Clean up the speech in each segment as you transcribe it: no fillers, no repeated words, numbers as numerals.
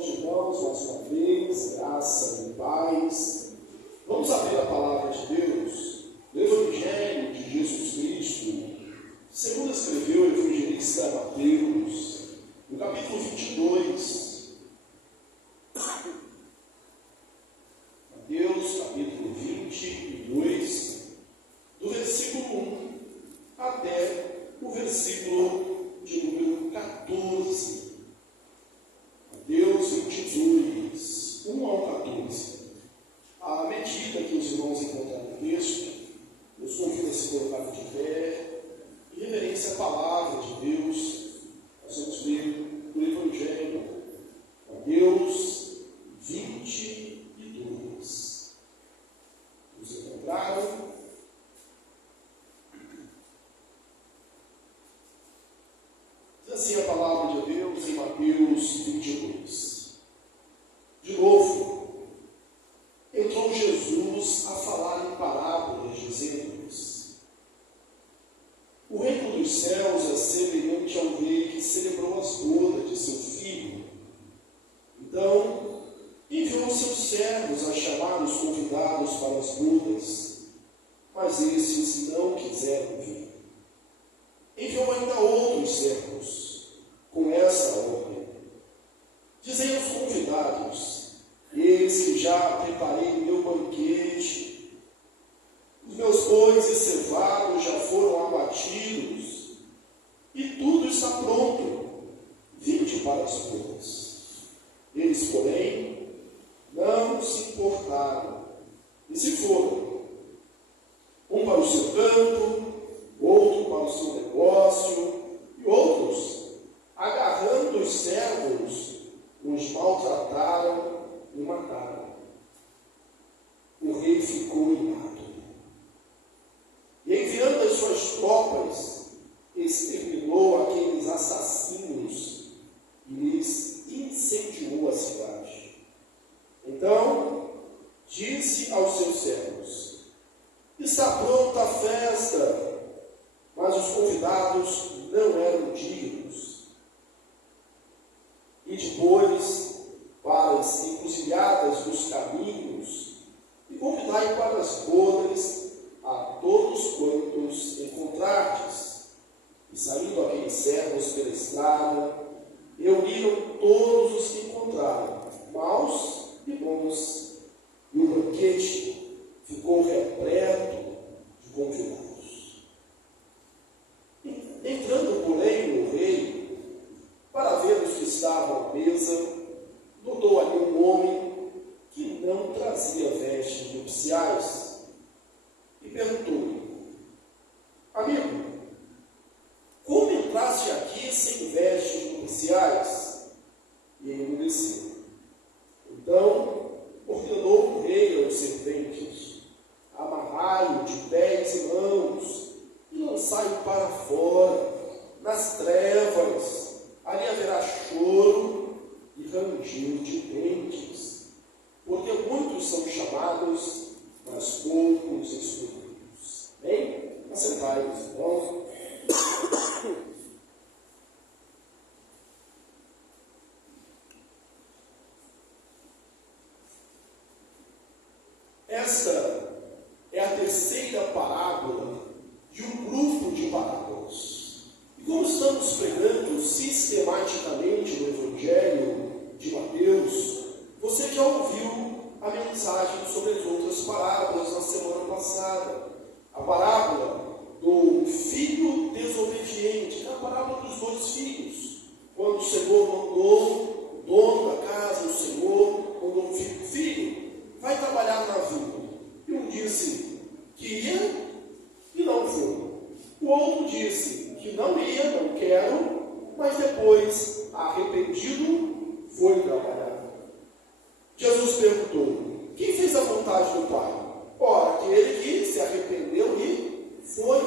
Irmãos, mais uma vez, graça e paz. Vamos abrir a palavra de Deus no Evangelho de Jesus Cristo, segundo escreveu o evangelista Mateus, no capítulo 22. Mateus, capítulo 22, do versículo 1 até o versículo de número 14. Mateus 22, 1 ao 14. À medida que os irmãos encontrarem o texto, eu convido a se colocar de pé, em reverência à palavra de Deus. Nós vamos ver o Evangelho, Mateus 22. Os encontraram? Diz assim a palavra de Deus em Mateus 22. De novo, entrou Jesus a falar em parábolas, dizendo-lhes: o reino dos céus é semelhante ao rei que celebrou as bodas de seu filho. Então, enviou seus servos a chamar os convidados para as bodas, mas esses não quiseram vir. Enviou ainda outros servos, com essa ordem: dizei aos convidados: eis que já preparei o meu banquete, os meus bois e cevados já foram abatidos, e tudo está pronto, vinde para as bodas. Eles, porém, não se importaram, e se foram, um para o seu campo, outro para o seu negócio, e outros, agarrando os servos, os maltrataram e mataram. O rei ficou irado, e enviando as suas tropas, exterminou aqueles assassinos e lhes incendiou a cidade. Então disse aos seus servos: está pronta a festa, mas os convidados não eram dignos. E depois, para as encruzilhadas dos caminhos, e convidai para as bodas a todos quantos encontrardes. E saindo aqueles servos pela estrada, reuniram todos os que encontraram, maus e bons, e o banquete ficou repleto de convidados. Entrando, porém, o rei, para ver os que estavam à mesa, notou ali um homem que não trazia vestes nupciais, e perguntou-lhe: amigo, como entraste aqui sem vestes nupciais? E ele emudeceu. Então ordenou o rei aos serventes: amarrai-o de pés e mãos, e lançai-o para fora, nas trevas. Ali haverá choro e ranger de dentes, porque muitos são chamados, mas poucos escolhidos. Bem? Assentai-vos, irmãos. Esta é a terceira parábola de um grupo de parábolas. E como estamos pregando sistematicamente no Evangelho de Mateus, você já ouviu a mensagem sobre as outras parábolas na semana passada. A parábola do filho desobediente, a parábola dos dois filhos. Quando o Senhor mandou, o dono da casa, o Senhor, mandou um filho, vai trabalhar na vinha. E um disse que ia e não foi. O outro disse que não ia, não quero, mas depois, arrependido, foi trabalhar. Jesus perguntou: quem fez a vontade do Pai? Ora, aquele que se arrependeu e foi.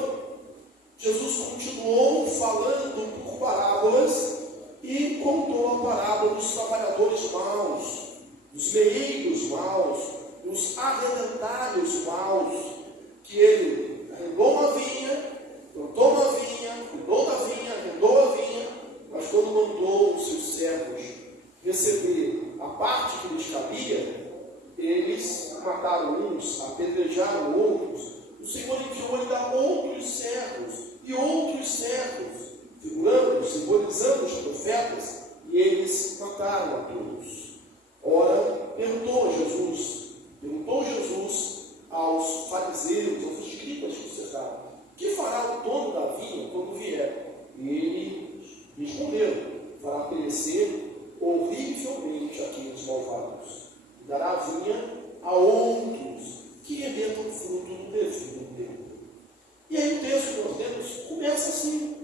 Jesus continuou falando por parábolas e contou a parábola dos trabalhadores maus, dos meeiros maus, dos arrendatários maus, que ele arrendou uma vinha, plantou uma vinha, cuidou da vinha, arrendou a vinha, mas quando mandou os seus servos receber a parte que lhes cabia, eles mataram uns, apedrejaram outros. O Senhor enviou ainda outros servos, simbolizando os profetas, e eles mataram a todos. Ora, perguntou Jesus aos fariseus, aos escribas que o cercaram: que fará o dono da vinha quando vier? E eles responderam: fará perecer horrivelmente aqueles malvados, e dará a vinha a outros que rebentam o fruto no devido tempo. E aí o texto que nós temos começa assim.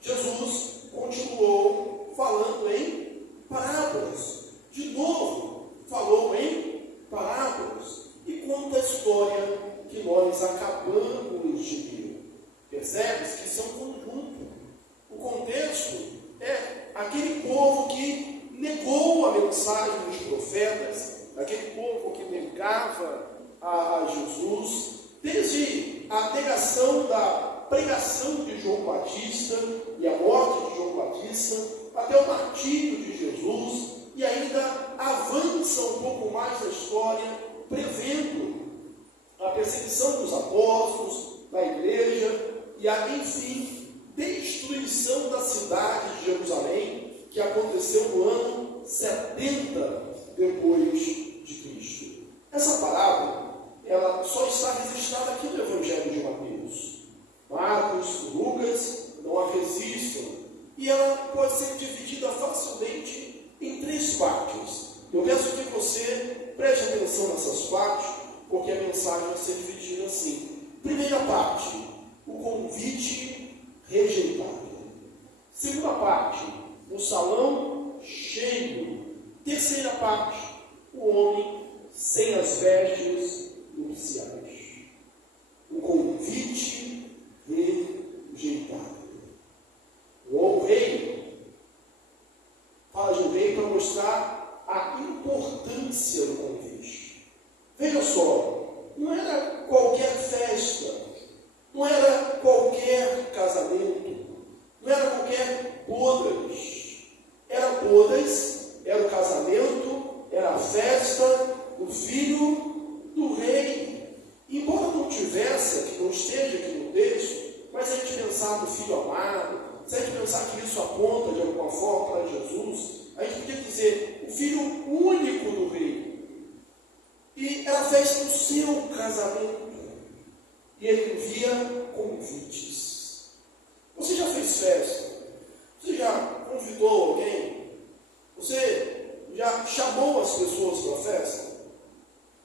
Jesus continuou falando em parábolas. De novo, falou em parábolas. E conta a história que nós acabamos de ler. Percebe-se que isso é um conjunto. O contexto é aquele povo que negou a mensagem dos profetas, aquele povo que negava a Jesus, desde a negação da pregação de João Batista e a morte de João Batista, até o martírio de Jesus, e ainda avança um pouco mais da história, prevendo a perseguição dos apóstolos, da igreja, e a, enfim, destruição da cidade de Jerusalém, que aconteceu no ano 70 depois de Cristo. Essa parábola, ela só está registrada aqui no Evangelho de Mateus. Marcos, Lucas não a registram, e ela pode ser dividida facilmente em 3 partes. Eu peço que você preste atenção nessas partes, porque a mensagem vai ser dividida assim. Primeira parte, o convite rejeitado. Segunda parte, o salão cheio. Terceira parte, o homem sem as vestes nupciais. O convite rejeitado. O rei, fala de um rei para mostrar a importância do convite. Veja só, não era qualquer festa, não era qualquer casamento, não era qualquer bodas. Era bodas, era o casamento, era a festa do filho do rei. Embora não tivesse, que não esteja aqui no texto, mas se a gente pensar no filho amado, se a gente pensar que isso aponta de alguma forma para Jesus, a gente podia dizer o filho único do rei. E era a festa do seu casamento. E ele envia convites. Você já fez festa? Você já convidou alguém? Você já chamou as pessoas para a festa?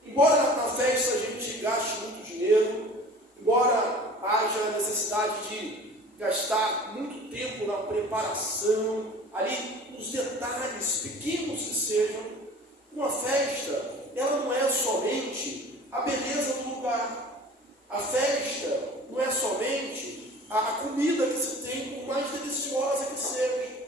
Embora na festa a gente gaste muito dinheiro, embora haja necessidade de gastar muito tempo na preparação, ali nos detalhes pequenos que sejam, uma festa, ela não é somente a beleza do lugar. A festa não é somente a comida que se tem, por mais deliciosa que seja.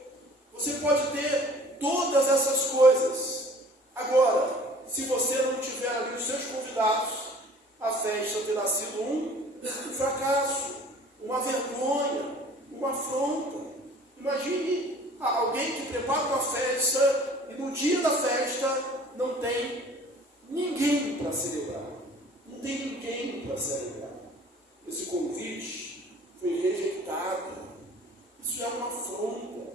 Você pode ter todas essas coisas. Agora, se você não tiver ali os seus convidados, a festa terá sido um fracasso, uma vergonha, uma afronta. Imagine alguém que prepara uma festa e no dia da festa não tem ninguém para celebrar. Não tem ninguém para celebrar. Esse convite foi rejeitado. Isso é uma afronta.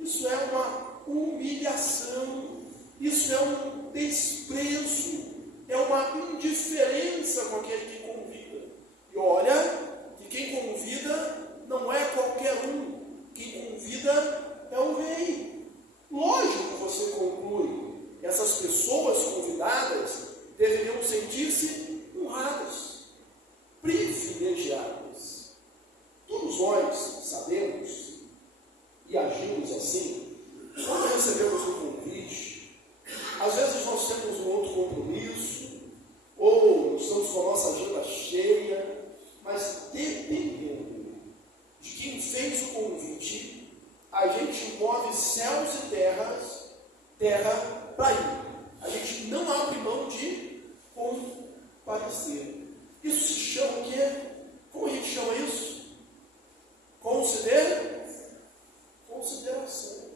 Isso é uma humilhação. Isso é um desprezo. É uma indiferença com aquele que convida. E olha, que quem convida não é qualquer um. Quem convida é o rei. Lógico que você conclui. Essas pessoas convidadas deveriam sentir-se honradas, privilegiadas. Todos nós sabemos e agimos assim. Quando recebemos um convite, às vezes nós temos um outro compromisso, ou estamos com a nossa agenda cheia, mas dependendo de quem fez o convite, a gente move céus e terra para ir. A gente não abre mão de comparecer. Isso se chama o quê? Como a gente chama isso? Consideração.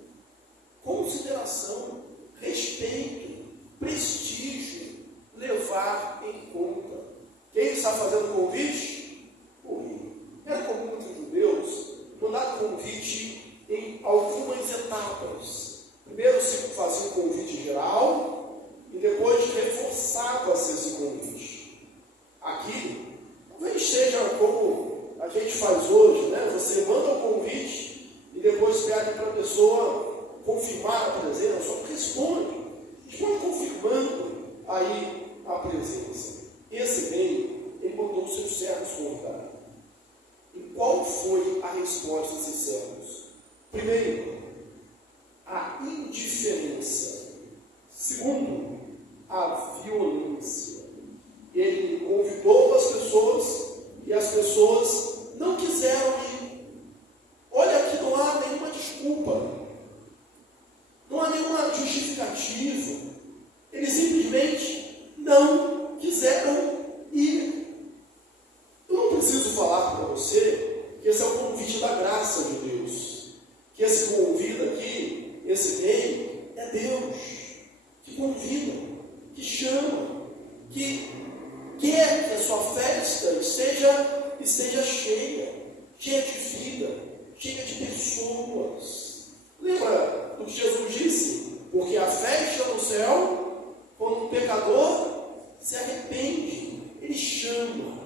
Consideração. Respeito. está fazendo convite? Ouvindo. Era comum entre os judeus mandar convite em algumas etapas. Primeiro se fazia um convite geral e depois reforçava-se esse convite. Aqui, talvez seja como a gente faz hoje, né? Você manda um convite e depois pede para a pessoa confirmar a presença, só responde confirmando aí a presença. Esse rei, ele mandou os seus servos convidar. E qual foi a resposta desses servos? Primeiro, a indiferença. Segundo, a violência. Ele convidou as pessoas e as pessoas não quiseram ir. Olha, aqui não há nenhuma desculpa, não há nenhuma justificativa. Eles simplesmente não quiseram ir. Eu não preciso falar para você que esse é o convite da graça de Deus. Que esse convite aqui, esse rei, é Deus. Que convida, que chama, que quer que a sua festa esteja cheia de vida, cheia de pessoas. Lembra do que Jesus disse? Porque a festa no céu, quando um pecador se arrepende, ele chama.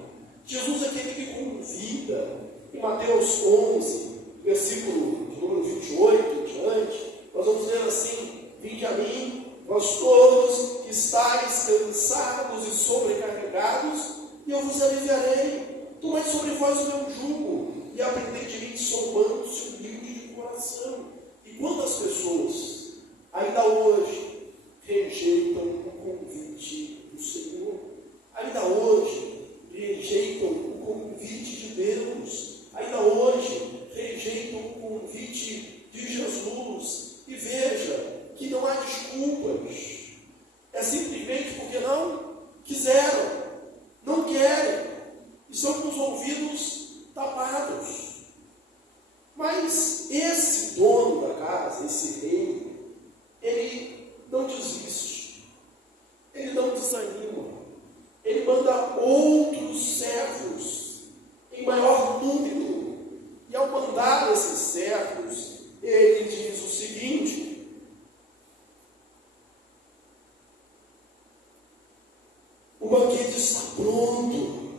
Jesus é aquele que convida. Em Mateus 11, versículo de número 28 em diante, nós vamos ler assim: vinde a mim, vós todos que estáis cansados e sobrecarregados, e eu vos aliviarei. Tomai sobre vós o meu jugo, e aprendei de mim, que sou manso e humilde de coração. E quantas pessoas, ainda hoje, rejeitam o convite do Senhor? Ainda hoje, rejeitam o convite de Deus. Ainda hoje, rejeitam o convite de Jesus. E veja que não há desculpas. É simplesmente porque não quiseram, não querem, estão com os ouvidos tapados. Mas esse dono da casa, esse rei, ele não desiste, ele não desanima, ele manda outros servos em maior número. E ao mandar esses servos, ele diz o seguinte: o banquete está pronto,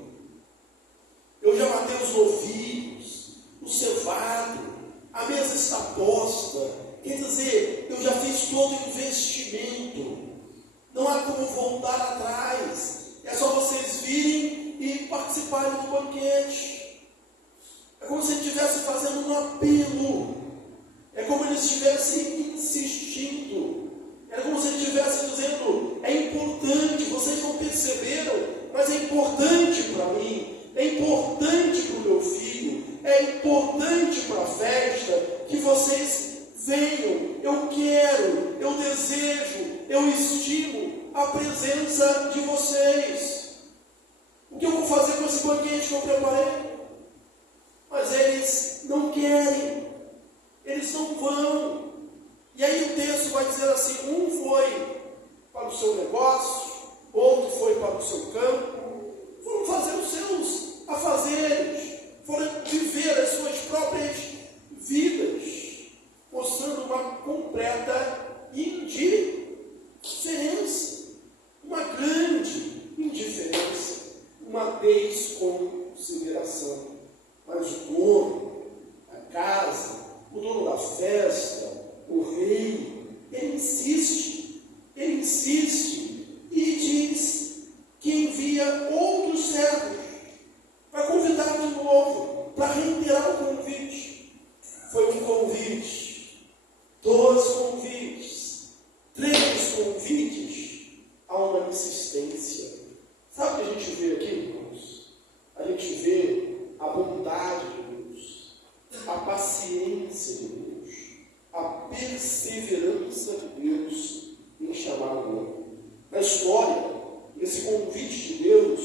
eu já matei os novilhos, o cevado, a mesa está posta. Quer dizer, eu já fiz todo o investimento, não há como voltar atrás, é só vocês virem e participarem do banquete. É como se ele estivesse fazendo um apelo, é como ele estivesse insistindo, é como se ele estivesse dizendo: é importante, vocês não perceberam, mas é importante para mim, é importante para o meu filho, é importante para a festa que vocês venham. Eu quero, eu desejo, eu estimo a presença de vocês. O que eu vou fazer com esse banquete que eu preparei? Mas eles não querem, eles não vão. E aí o texto vai dizer assim: um foi para o seu negócio, outro foi para o seu campo, foram fazer os seus afazeres, foram viver as suas próprias vidas, mostrando uma completa indiferença, uma grande indiferença, uma desconsideração. Mas o dono da casa, o dono da festa, o rei, ele insiste e diz que envia outros servos para convidar de novo, para reiterar o convite. Foi um convite, 2 convites, 3 convites, a uma insistência. Sabe o que a gente vê aqui, irmãos? A gente vê a bondade de Deus, a paciência de Deus, a perseverança de Deus em chamar o homem. Na história, esse convite de Deus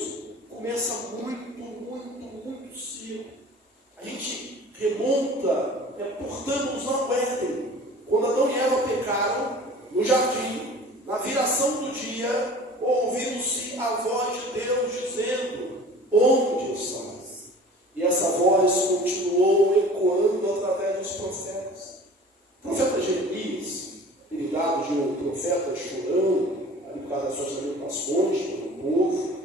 começa muito cedo. A gente remonta, portamos ao Éden, quando Adão e Eva pecaram no jardim, na viração do dia, ouviu-se a voz de Deus dizendo: onde estás? E essa voz continuou ecoando através dos profetas. O profeta Jeremias, apelidado de um profeta chorão, ali por causa das suas lamentações pelo povo.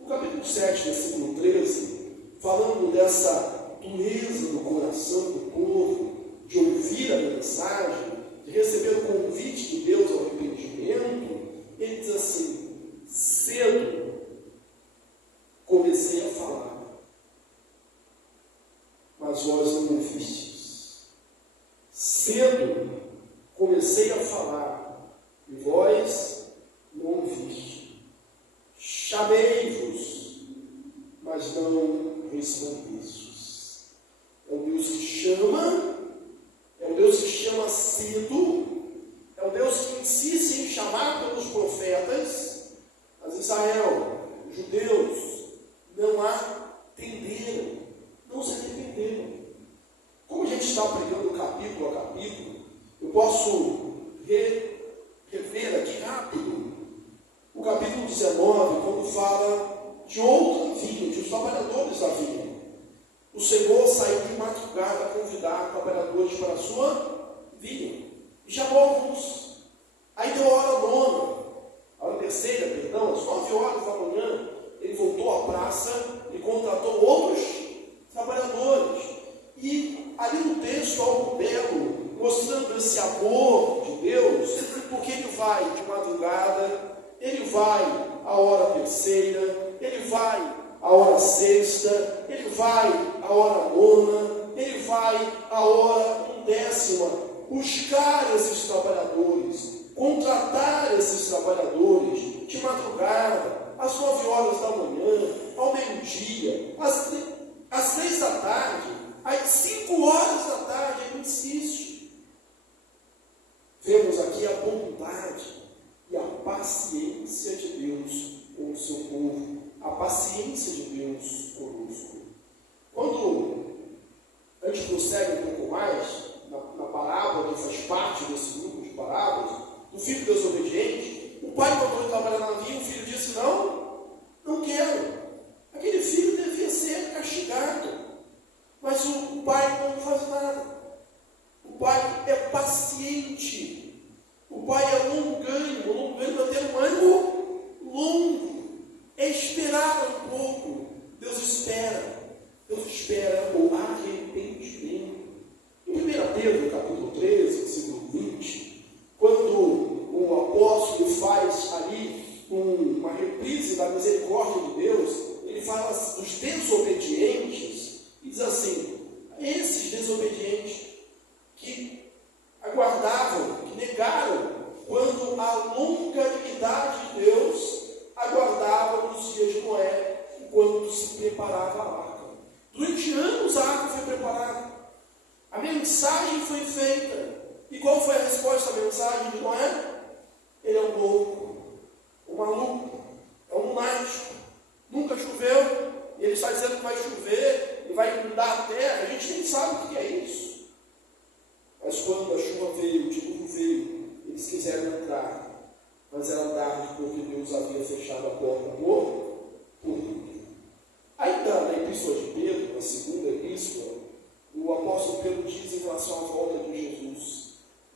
No capítulo 7, versículo 13, falando dessa dureza do coração do povo, de ouvir a mensagem, de receber o convite de Deus ao arrependimento, ele diz assim: cedo comecei a falar, mas vós não ouvistes. Cedo comecei a falar, e vós não ouvistes. Chamei-vos, mas não respondestes. É um Deus que chama, é um Deus que chama cedo, é um Deus que insiste em chamar pelos profetas, mas Israel, os judeus, não atenderam, não se arrependeram. Como a gente está pregando capítulo a capítulo, eu posso rever aqui rápido o capítulo 19, quando fala de outra vinha, de os trabalhadores da vinha. O Senhor saiu de madrugada a convidar trabalhadores para a sua vinha. E chamou alguns. Aí deu a hora nona, a hora terceira, perdão, às 9 horas da manhã, ele voltou à praça e contratou outros trabalhadores. E ali no texto, algo belo, mostrando esse amor de Deus, porque ele vai de madrugada, ele vai à hora terceira, ele vai à hora sexta, ele vai à hora nona, ele vai à hora undécima, buscar esses trabalhadores, contratar esses trabalhadores de madrugada, às 9 horas da manhã, ao meio-dia, às 3 da tarde, às 5 horas da tarde, ele insiste. Vemos aqui a bondade e a paciência de Deus com o seu povo, a paciência de Deus conosco. Quando a gente prossegue um pouco mais, na parábola que faz parte desse grupo de parábolas, do filho desobediente, o pai mandou ele trabalhar na vinha, o filho disse: não quero. Aquele filho devia ser castigado, mas o pai não faz nada. O pai é paciente, o pai é longânimo vai ter um ânimo longo, é esperar um pouco. Deus espera o arrependimento. Em 1 Pedro, capítulo 13, versículo 20, quando o apóstolo faz ali uma reprise da misericórdia de Deus, ele fala dos desobedientes e diz assim: esses desobedientes que aguardavam, que negaram, quando a longanimidade de Deus aguardava nos dias de Noé, enquanto se preparava a arca. Durante anos a arca foi preparada, a mensagem foi feita. E qual foi a resposta à mensagem de Noé? Ele é um louco, um maluco, é um lunático. Nunca choveu, e ele está dizendo que vai chover e vai inundar a terra. A gente nem sabe o que é isso. Mas quando a chuva veio, o dilúvio veio, eles quiseram entrar, mas era tarde, porque Deus havia fechado a porta por tudo. Ainda na epístola de Pedro, na segunda epístola, o apóstolo Pedro diz em relação à volta de Jesus: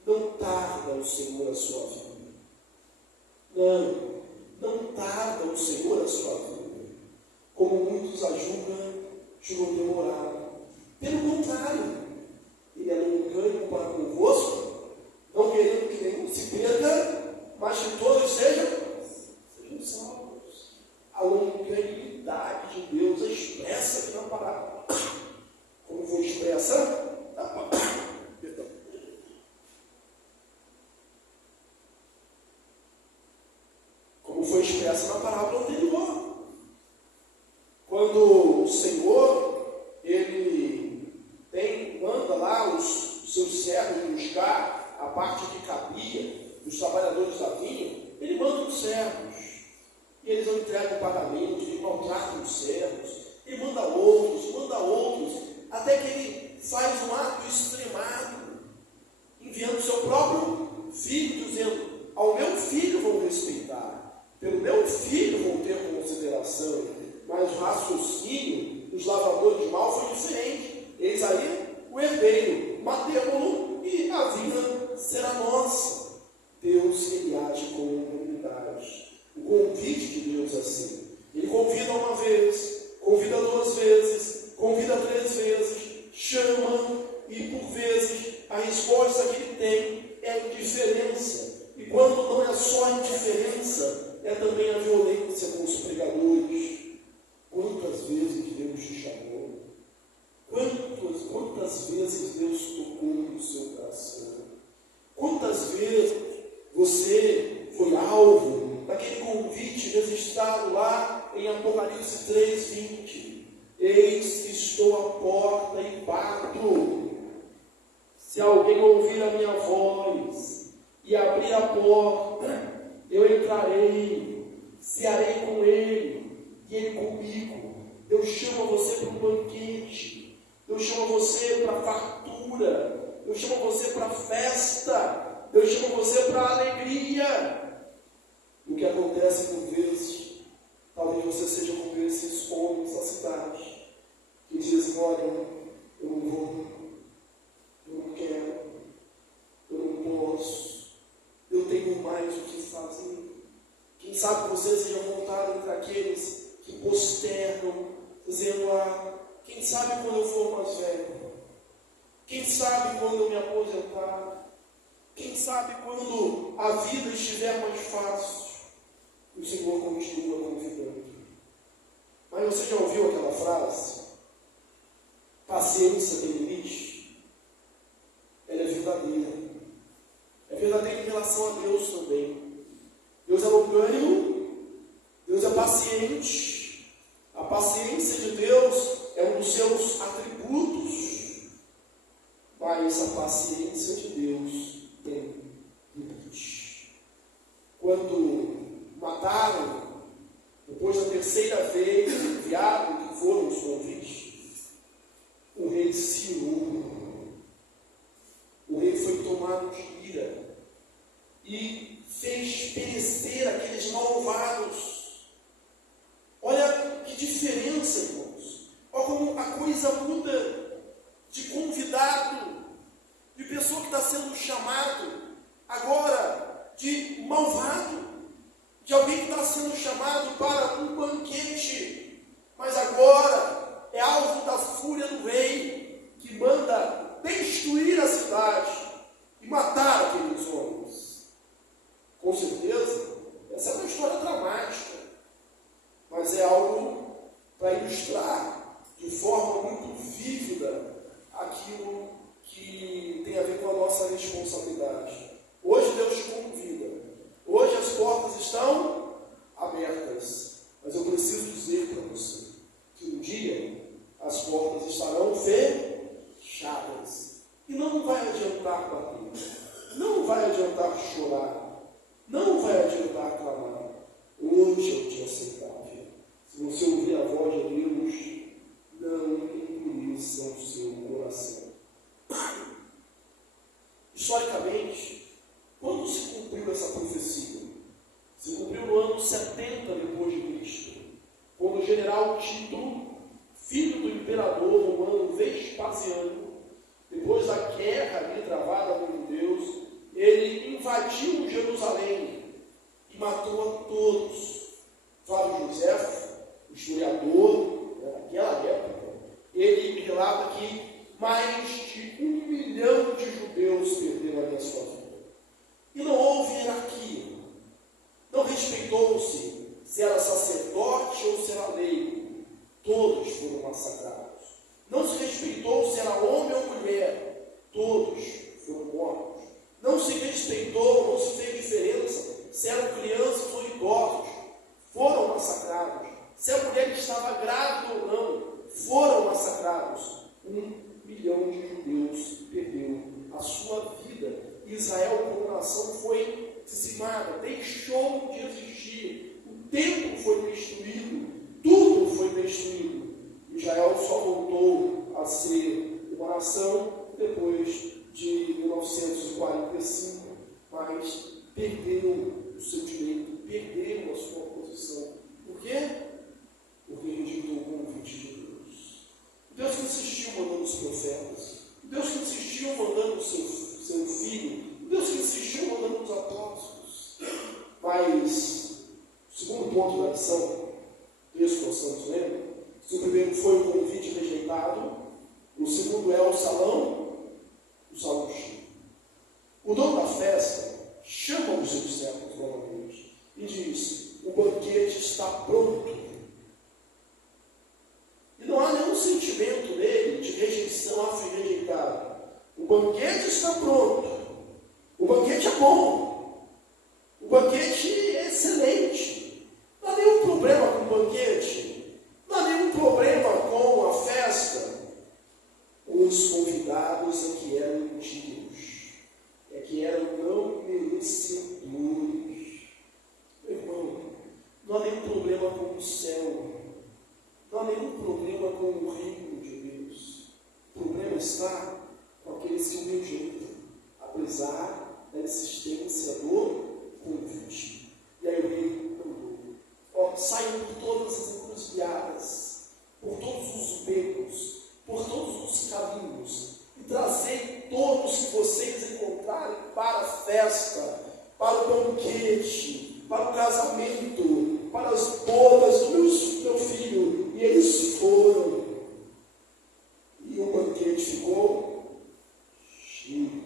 não tarda o Senhor a sua vinda. Não tarda o Senhor a sua vinda, como muitos a julgam demorado. Pelo contrário, ele é longânimo para convosco, não querendo que nenhum se perca, mas que todos sejam salvos. A longanimidade de Deus é expressa aqui na parábola. Como foi expressa? Perdão. Como foi expressa na parábola anterior. Quando o Senhor, ele manda lá os seus servos buscar a parte que cabia dos trabalhadores da vinha, ele manda os servos. E eles não entregam o pagamento, ele maltrata os servos, ele manda outros, até que ele faz um ato extremado, enviando o seu próprio filho, dizendo: ao meu filho vão respeitar, pelo meu filho vão ter consideração, Mas o raciocínio dos lavradores de mal foi diferente. Eles aí, o herdeiro, matemo-lo e a vida será nossa. Deus, ele age com humanidade. O convite de Deus é assim. Ele convida uma vez, convida 2 vezes, convida 3 vezes, chama, e por vezes a resposta que ele tem é a indiferença. E quando não é só a indiferença, é também a violência com os pregadores. Quantas vezes Deus te chamou? Quantas vezes Deus tocou no seu coração? Quantas vezes você foi alvo daquele convite registrado lá em Apocalipse 3:20? Eis que estou à porta e bato. Se alguém ouvir a minha voz e abrir a porta, eu entrarei, cearei com ele e ele comigo. Deus chama você para um banquete. Deus chama você para fartura. Deus chama você para festa. Deus chama você para alegria. O que acontece por vezes, talvez você seja como esses homens da cidade, que dizem: olha, eu não vou, eu não quero, eu não posso, eu tenho mais o que fazer. Quem sabe você seja montado entre aqueles que postergam, dizendo: quem sabe quando eu for mais velho? Quem sabe quando eu me aposentar? Quem sabe quando a vida estiver mais fácil? O Senhor continua convidando. Mas você já ouviu aquela frase? Paciência tem limite? Ela é verdadeira. É verdadeira em relação a Deus também. Deus é longânimo, Deus é paciente. A paciência de Deus é um dos seus atributos. Mas a paciência de Deus tem limite. Quando mataram, depois da 3ª vez, enviado que foram os convites, o rei Ciro, o rei foi tomado de ira e fez perecer aqueles malvados. Olha que diferença, irmãos. Olha como a coisa muda de convidado, de pessoa que está sendo chamado, agora de malvado, de alguém que está sendo chamado para um banquete, mas agora é alvo da fúria do rei, que manda destruir a cidade e matar aqueles homens. Com certeza, essa é uma história dramática, mas é algo para ilustrar de forma muito vívida aquilo que tem a ver com a nossa responsabilidade. Hoje Deus te convida. Hoje as portas estão abertas. Mas eu preciso dizer para você que um dia as portas estarão fechadas. E não vai adiantar bater. Não vai adiantar chorar. Não vai adiantar clamar. Hoje é o dia aceitável. Se você ouvir a voz de Deus, não endureça o seu coração. Historicamente, quando se cumpriu essa profecia? Se cumpriu no ano 70 depois de Cristo, quando o general Tito, filho do imperador romano Vespasiano, depois da guerra ali travada com os judeus, ele invadiu Jerusalém e matou a todos. Flávio José, o historiador daquela época, ele relata que mais de 1 milhão de judeus perderam ali a sua vida. E não houve hierarquia. Não respeitou-se se era sacerdote ou se era leigo. Todos foram massacrados. Não se respeitou se era homem ou mulher. Todos foram mortos. Não se respeitou, não se fez diferença se eram crianças ou idosos. Foram massacrados. Se a mulher estava grávida ou não, foram massacrados. 1 milhão de judeus perdeu a sua vida. Israel como nação foi dizimada, deixou de existir. O templo foi destruído, tudo foi destruído. Israel só voltou a ser uma nação depois de 1945, mas perdeu o seu direito, perdeu a sua posição. Por quê? Porque Mas, o segundo ponto da lição, texto que nós estamos lendo, se o primeiro foi o convite rejeitado, o segundo é o salão cheio. O dono da festa chama os seus servos novamente e diz: o banquete está pronto. E não há nenhum sentimento nele de rejeição a fim rejeitado. O banquete está pronto. O banquete é bom. O banquete é excelente. Não há nenhum problema com o banquete. Não há nenhum problema com a festa. Os convidados é que eram indignos, é que eram não merecedores. Meu irmão, não há nenhum problema com o céu. Não há nenhum problema com o reino de Deus. O problema está com aqueles que o rejeitam, apesar da existência do convite. E aí o rei mandou: saiam por todas as encruzilhadas, por todos os becos, por todos os caminhos, e trazei todos que vocês encontrarem para a festa, para o banquete, para o casamento, para as bodas do meu filho. E eles foram. E o banquete ficou cheio.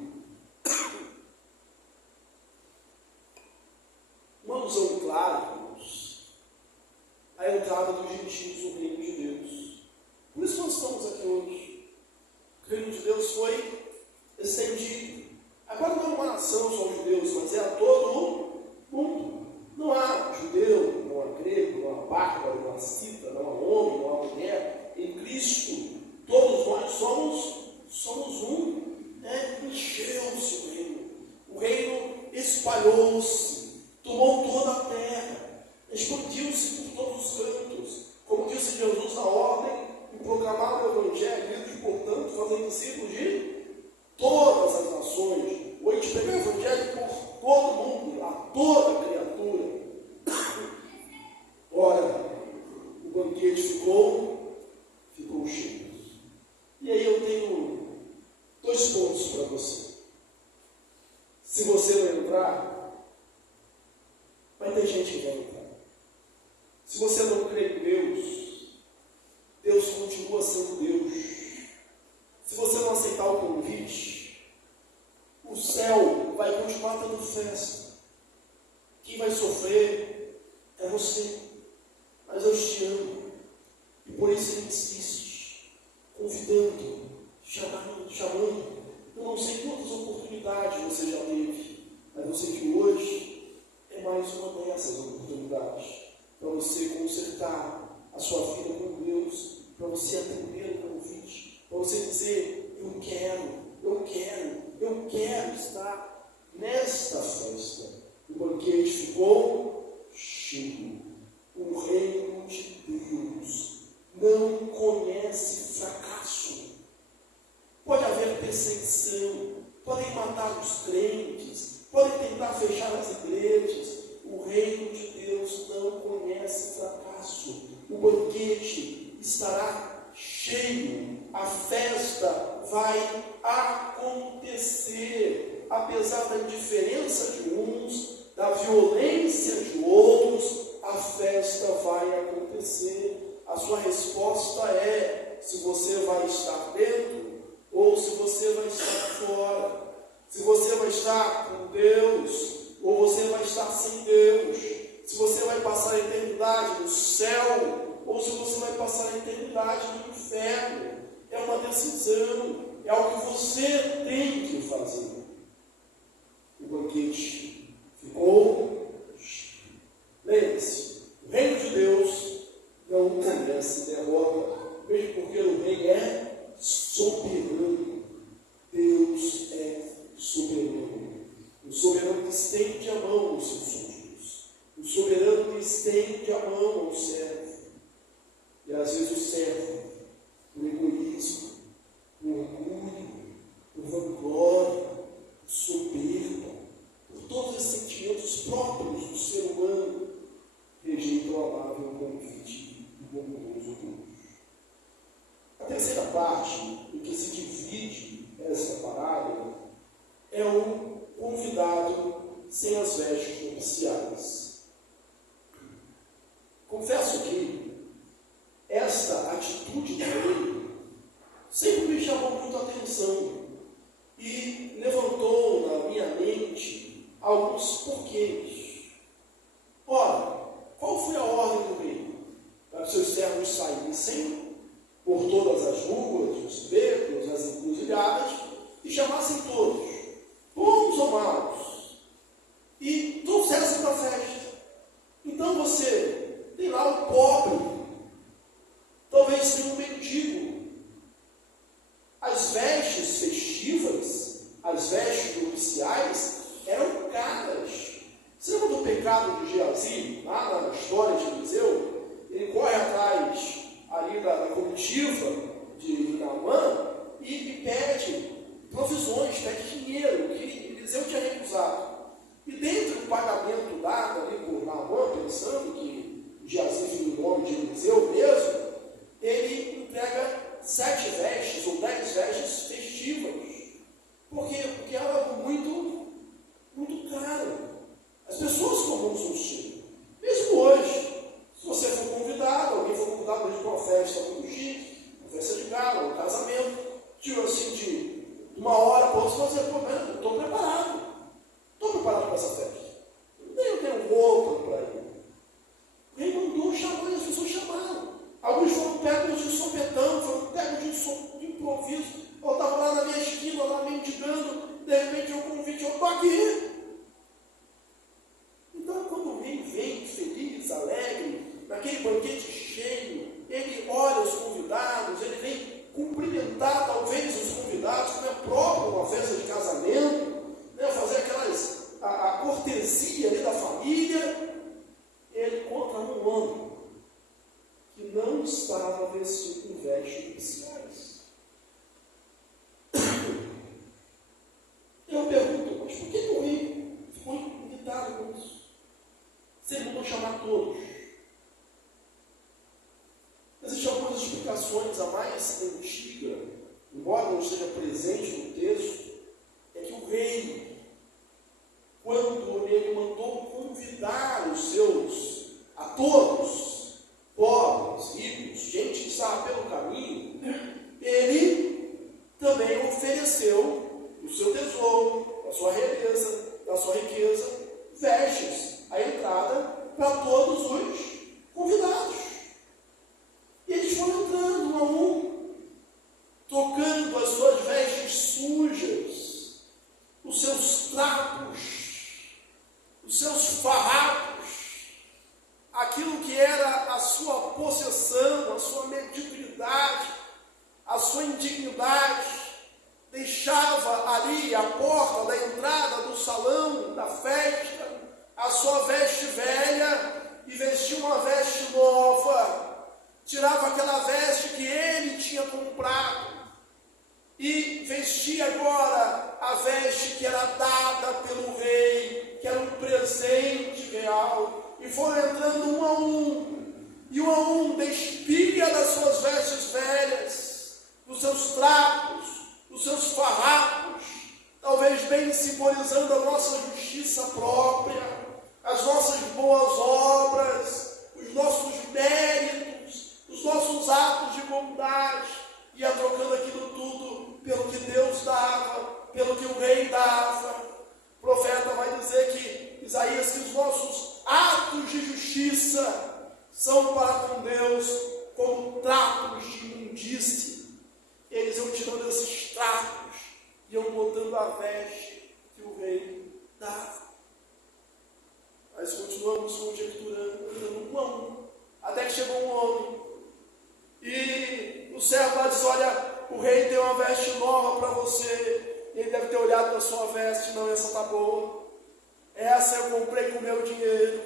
Uma alusão clara, irmãos, a entrada dos gentios no reino de Deus. Por isso nós estamos aqui hoje. O reino de Deus foi estendido. Agora não é uma nação só aos judeus, mas é a todo mundo. Não há judeu, não há grego, não há bárbaro, não há cita, não há homem, não há mulher. Em Cristo, todos nós somos um. Encheu-se o reino. O reino espalhou-se, tomou toda a terra, expandiu-se por todos os cantos. Como disse Jesus na ordem, e proclamar o Evangelho, e portanto, fazer discípulos de todas as nações. Hoje a gente pega o Evangelho por todo mundo, a toda criatura. Ora, o banquete ficou cheio. E aí eu tenho 2 pontos para você. Se você não entrar, vai ter gente que vai entrar. Se você não crê em Deus, Deus continua sendo Deus. Se você não aceitar o convite, o céu vai continuar tendo festa. Quem vai sofrer é você. Mas eu te amo. E por isso Ele insiste, convidando, chamando. Eu não sei quantas oportunidades você já teve, mas eu sei que hoje é mais uma dessas oportunidades para você consertar a sua vida com Deus, para você atender o convite, para você dizer: eu quero estar nesta festa. O banquete ficou cheio. O reino de Deus não conhece fracasso. Pode haver perseguição, podem matar os crentes, podem tentar fechar as igrejas. O reino de Deus não conhece fracasso. O banquete estará cheio. A festa vai acontecer, apesar da indiferença de uns, da violência de outros. A festa vai acontecer. A sua resposta é se você vai estar dentro ou se você vai estar fora. Se você vai estar com Deus ou você vai estar sem Deus. Se você vai passar a eternidade no céu ou se você vai passar a eternidade no inferno. É uma decisão, é algo que você tem que fazer. O banquete ficou cheio. Lembre-se, o reino de Deus não conhece derrota, mesmo porque o rei é soberano. Deus é soberano. O soberano que estende a mão aos seus súditos. O soberano que estende a mão ao servo. E às vezes o servo, por egoísmo, por orgulho, por vanglória, por soberba, por todos esses sentimentos próprios do ser humano, rejeita o amável convite do bondoso Deus. A terceira parte, em que se divide essa parábola, é o convidado sem as vestes nupciais. Geazi, lá na história de Eliseu, ele corre atrás ali da comitiva de Naamã e pede provisões, pede dinheiro, que Eliseu tinha recusado. E dentro do pagamento dado ali por Naamã, pensando que Geazi viu o nome de Eliseu mesmo, ele entrega 7 vestes ou 10 vestes festivas. Por quê? Porque era algo muito, muito caro. As pessoas comuns não tinham. Mesmo hoje, se você for convidado, alguém for convidado para uma festa muito chique, uma festa de gala, um casamento, tipo assim, de uma hora para outra, você vai dizer, estou preparado. Estou preparado para essa festa. Eu tenho roupa para ir. O rei mandou chamar e as pessoas chamaram. Alguns foram pegos de sopetão, foram pegos de improviso. Eu estava lá na minha esquina, lá mendigando, de repente eu convite, eu estou aqui. Então, quando o rei vem feliz, alegre, naquele banquete cheio, ele olha os convidados, ele vem cumprimentar talvez os convidados, como é próprio uma festa de casamento, né, fazer a cortesia ali da família. Ele conta um homem que não estava vestido com vestes nupciais. Eu pergunto, mas por que o rei ficou irritado com isso? Se ele mandou chamar todos. Existem algumas explicações. A mais antiga, embora não esteja presente no texto, é que o rei, quando ele mandou convidar a todos, pobres, ricos, gente que estava pelo caminho, ele também ofereceu o seu tesouro, a sua realeza, a sua riqueza, vestes, a entrada para todos os convidados. E eles foram entrando um a um, tocando as suas vestes sujas, os seus trapos, os seus farrapos, aquilo que era a sua possessão, a sua mediocridade, a sua indignidade, deixava ali a porta da entrada do salão da festa, a sua veste velha e vestia uma veste nova, tirava aquela veste que ele tinha comprado e vestia agora a veste que era dada pelo rei, que era um presente real, e foram entrando um a um, e um a um despia das suas vestes velhas, dos seus trapos, dos seus farrapos, talvez bem simbolizando a nossa justiça própria, as nossas boas obras, os nossos méritos, os nossos atos de bondade, ia trocando aquilo tudo pelo que Deus dava, pelo que o rei dava. O profeta vai dizer que, Isaías, que os nossos atos de justiça são para com Deus como trapos de imundície. Eles iam tirando esses trapos, iam botando a veste que o rei dava. Mas continuamos conjecturando, entrando um a um, até que chegou um homem. E o servo lá diz, olha, o rei tem uma veste nova para você. Ele deve ter olhado para a sua veste, não, essa está boa. Essa eu comprei com o meu dinheiro.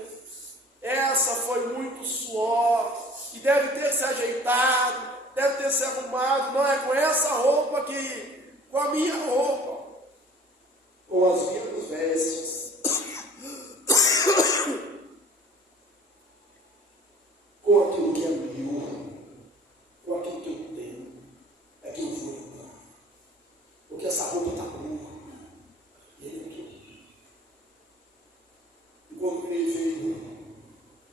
Essa foi muito suor. E deve ter se ajeitado, deve ter se arrumado. Não é com essa roupa aqui, com a minha roupa. Com as minhas vestes. Com aquilo que é meu, com aquilo que eu tenho, é que eu vou entrar. Porque essa roupa está boa. Ele entrou. E quando ele veio,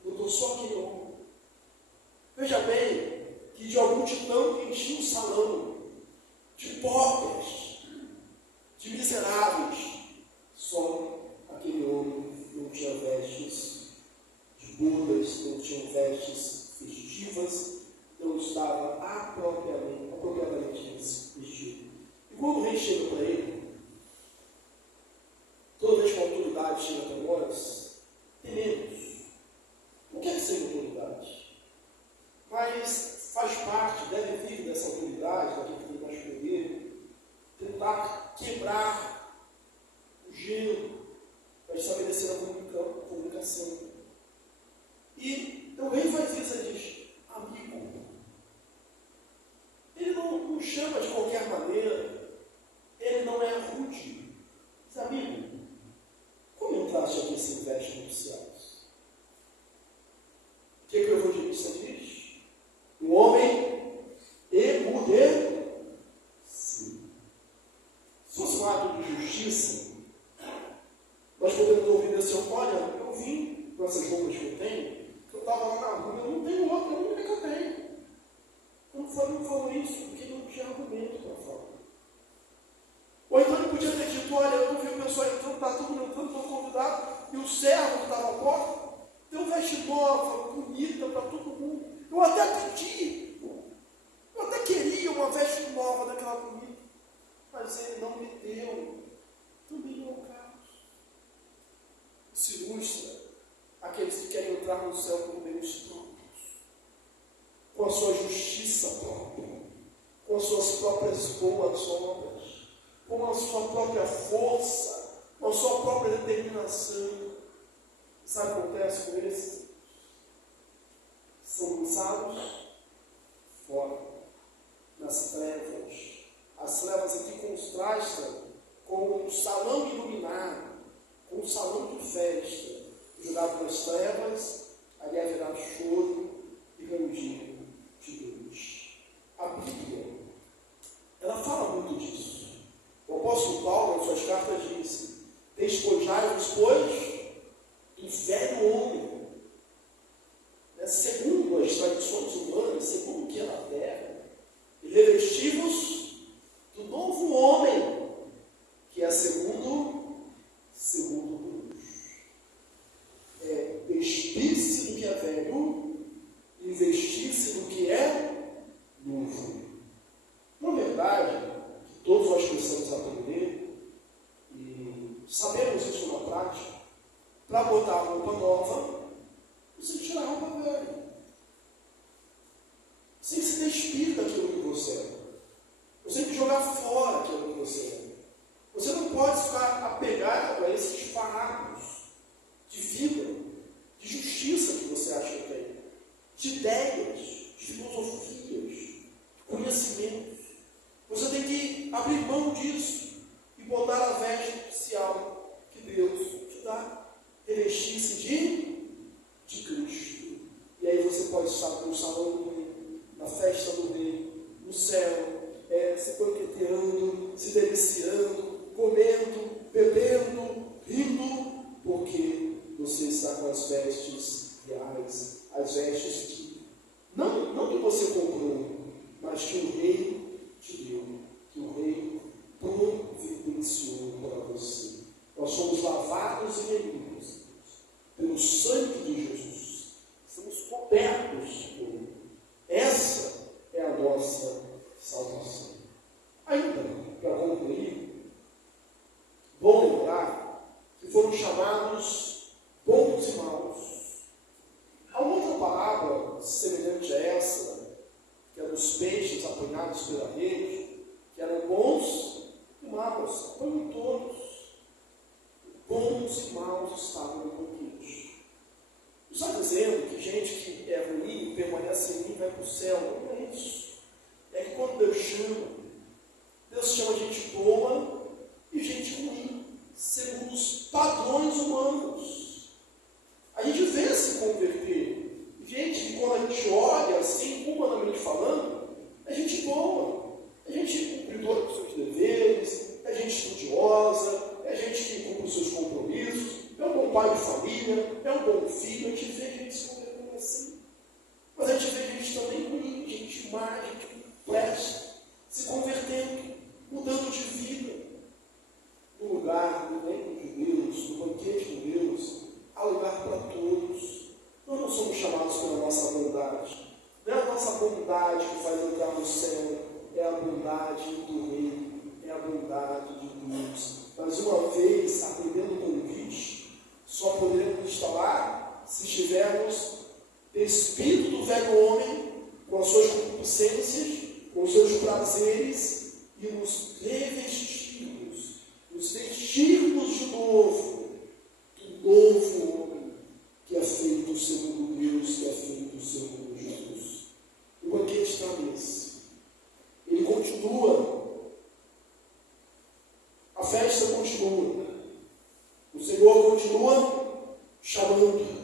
mudou só aquele homem. Veja bem, que de algum multidão que enchia o salão, de pobres, de miseráveis, só aquele homem não tinha vestes de bodas, não tinha vestes festivas, não estava apropriadamente vestido. E quando o rei chega para ele, toda vez que a autoridade chega para nós, tememos. Não quer que seja autoridade, mas faz parte, deve vir dessa autoridade, daquele que tem mais poder, tentar quebrar o gelo, para estabelecer a comunicação. essas roupas que eu tenho, que eu estava lá na rua, eu não tenho outra, a única que eu tenho. Não falou isso, porque não tinha argumento para falar. Ou então ele podia ter dito, olha, eu vi o pessoal entrando, está todo mundo entrando, estou convidado, e o servo que estava à porta, deu veste nova, bonita para todo mundo. Eu até pedi, eu até queria uma veste nova daquela bonita, mas ele não me deu. Também não é o caso. Se ilustra aqueles que querem entrar no céu por meios próprios, com a sua justiça própria, com as suas próprias boas obras, com a sua própria força, com a sua própria determinação. Sabe o que acontece com eles? São lançados fora, nas trevas. As trevas aqui contrastam com o salão iluminado, com o salão de festa. Jogado nas trevas, ali haverá choro e ranger de dores. A Bíblia, ela fala muito disso. O apóstolo Paulo, em suas cartas, diz: despojai-vos, pois, do velho homem, segundo as tradições humanas, segundo o que é na terra, e revesti-vos do novo homem, que é segundo Deus. Despir-se do que é velho e vestir-se do que é novo. Na verdade, todos nós precisamos aprender, e sabemos isso na prática, para botar a roupa nova, você tira a roupa velha. Você tem que se despir daquilo que você é. Você tem que jogar fora aquilo que você é. Você não pode ficar apegado a esses farrapos de vida, de justiça que você acha que tem, de ideias, de filosofias, de conhecimentos. Você tem que abrir mão disso e botar a veste oficial que Deus te dá. Revestir-se de Cristo. E aí você pode estar no salão do rei, na festa do rei, no céu, se banqueteando, se deliciando, comendo, bebendo, rindo, porque você está com as vestes reais, as vestes que não que você comprou, mas que o rei te deu, que o rei providenciou para você. Nós somos lavados e remidos pelo sangue de Jesus. Estamos cobertos por ele. Essa é a nossa salvação. Ainda, para concluir, bom lembrar que foram chamados bons e maus. Há outra parábola semelhante a essa, que é dos peixes apanhados pela rede, que eram bons e maus, apanham todos. Bons e maus estavam no banquete. Não está dizendo que gente que é ruim, permanece em mim, vai para o céu. Não é isso. É que quando Deus chama gente boa e gente ruim, segundo os padrões humanos. A gente vê se converter. Gente que quando a gente olha assim, humanamente falando, é gente boa, é gente cumpridora com seus deveres, é gente estudiosa, é gente que cumpre os seus compromissos, é um bom pai de família, é um bom filho. A gente vê gente se convertendo assim. Mas a gente vê gente também ruim, gente má, gente que presta, se convertendo, mudando de vida. No lugar do reino de Deus, no banquete de Deus, há lugar para todos. Nós não somos chamados pela nossa bondade. Não é a nossa bondade que faz entrar no céu, é a bondade do Rei, é a bondade de Deus. Mas uma vez aprendendo o convite, só poderemos estar lá se estivermos despidos do velho homem, com as suas concupiscências, com os seus prazeres, e nos vestirmos de novo, do novo homem, que é feito segundo Deus, que é feito segundo Jesus. O banquete está nesse. Ele continua. A festa continua. O Senhor continua chamando.